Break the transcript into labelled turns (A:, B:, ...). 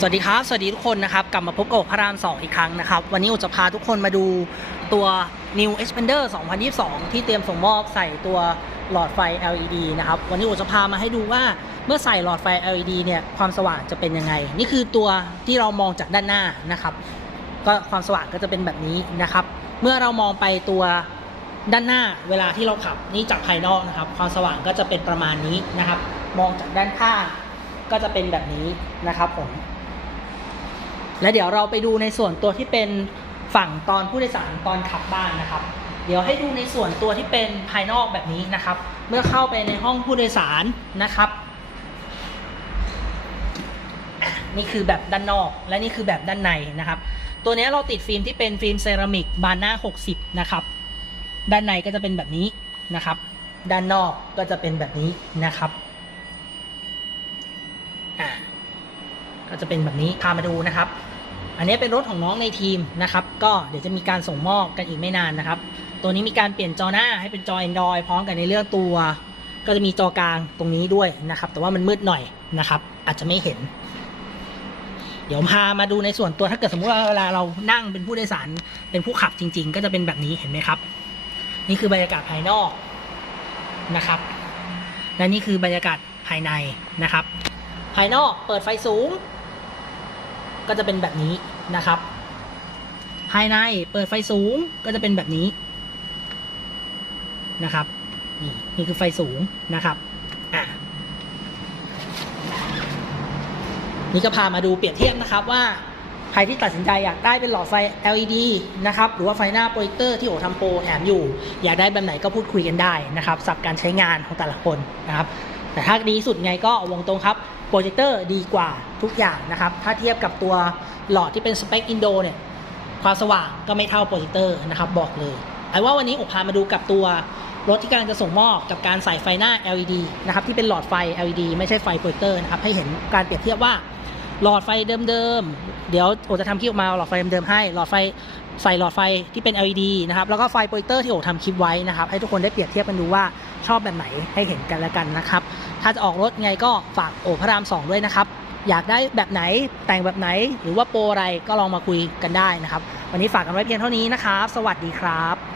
A: สวัสดีครับ สวัสดีทุกคนนะครับ กลับมาพบกับพระราม 2 อีกครั้งนะครับ วันนี้อุจะพาทุกคนมาดูตัว New Expander 2022 ที่เตรียมส่งมอบใส่ตัวหลอดไฟ LED นะครับ วันนี้อุจะพามาให้ดูว่าเมื่อใส่หลอดไฟ LED เนี่ยความสว่างจะเป็นยังไง นี่คือตัวที่เรามองจากด้านหน้านะครับ ก็ความสว่างก็จะเป็นแบบนี้นะครับ เมื่อเรามองไปตัวด้านหน้าเวลาที่เราขับนี่จากภายนอกนะครับ ความสว่างก็จะเป็นประมาณนี้นะครับ มองจากด้านข้างก็จะเป็นแบบนี้นะครับผม และเดี๋ยวเราไปดูในส่วนตัวที่เป็นฝั่งตอนผู้โดยสารตอนขับบ้านนะครับ เดี๋ยวให้ดูในส่วนตัวที่เป็นภายนอกแบบนี้นะครับ เมื่อเข้าไปในห้องผู้โดยสารนะครับ นี่คือแบบด้านนอกและนี่คือแบบด้านในนะครับ ตัวนี้เราติดฟิล์มที่เป็นฟิล์มเซรามิกบานหน้า 60 นะครับ ด้านในก็จะเป็นแบบนี้นะครับ ด้านนอกก็จะเป็นแบบนี้นะครับอ่า ก็จะเป็นแบบนี้พามาดูนะครับ อันนี้เป็นรถของน้องในทีมนะครับ ก็เดี๋ยวจะมีการส่งมอบกันอีกไม่นานนะครับ ตัวนี้มีการเปลี่ยนจอหน้าให้เป็นจอ Android พร้อมกันในเรื่องตัว ก็จะมีจอกลางตรงนี้ด้วยนะครับ แต่ว่ามันมืดหน่อยนะครับ อาจจะไม่เห็น เดี๋ยวพามาดูในส่วนตัวถ้าเกิดสมมติว่าเวลาเรานั่งเป็นผู้โดยสารเป็นผู้ขับจริง ๆ ก็จะเป็นแบบนี้เห็นไหมครับ นี่คือบรรยากาศภายนอกนะครับ และนี่คือบรรยากาศภายในนะครับ ภายนอกเปิดไฟสูง ก็จะเป็นแบบนี้นะครับ ภายในเปิดไฟสูงก็จะเป็นแบบนี้นะครับนี่นี่คือไฟสูงนะครับอะนี่ก็พามาดูเปรียบเทียบนะครับว่าใครที่ตัดสินใจอยากได้เป็นหลอดไฟ LED นะครับ หรือว่าไฟหน้าโปรเจคเตอร์ที่โอทำโปรแถมอยู่ อยากได้แบบไหนก็พูดคุยกันได้นะครับสับการใช้งานของแต่ละคนนะครับ แต่ถ้าดีสุดไงก็วงตรงครับ โปรเจคเตอร์ดีกว่าทุกอย่างนะครับ ถ้าเทียบกับตัวหลอดที่เป็นสเปคอินโดเนี่ย ความสว่างก็ไม่เท่าโปรเจคเตอร์นะครับ บอกเลยไอ้ว่าวันนี้ผมพามาดูกับตัวรถที่กำลังจะส่งมอบกับการใส่ไฟหน้า LED นะครับที่เป็นหลอดไฟ LED ไม่ใช่ไฟโปรเจคเตอร์นะครับให้เห็นการเปรียบเทียบว่าหลอดไฟเดิมๆ เดี๋ยวโอจะทำคลิปออกมาหลอดไฟเดิมๆให้ หลอดไฟใส่หลอดไฟที่เป็น LED นะครับ แล้วก็ไฟโปรเจคเตอร์ที่โอทำคลิปไว้นะครับ ให้ทุกคนได้เปรียบเทียบกันดูว่า ชอบแบบไหนให้เห็นกันแล้วกันนะครับ ถ้าจะออกรถไงก็ฝากโอพระรามสองด้วยนะครับ อยากได้แบบไหนแต่งแบบไหนหรือว่าโปรอะไรก็ลองมาคุยกันได้นะครับ วันนี้ฝากกันไว้เพียงเท่านี้นะครับ สวัสดีครับ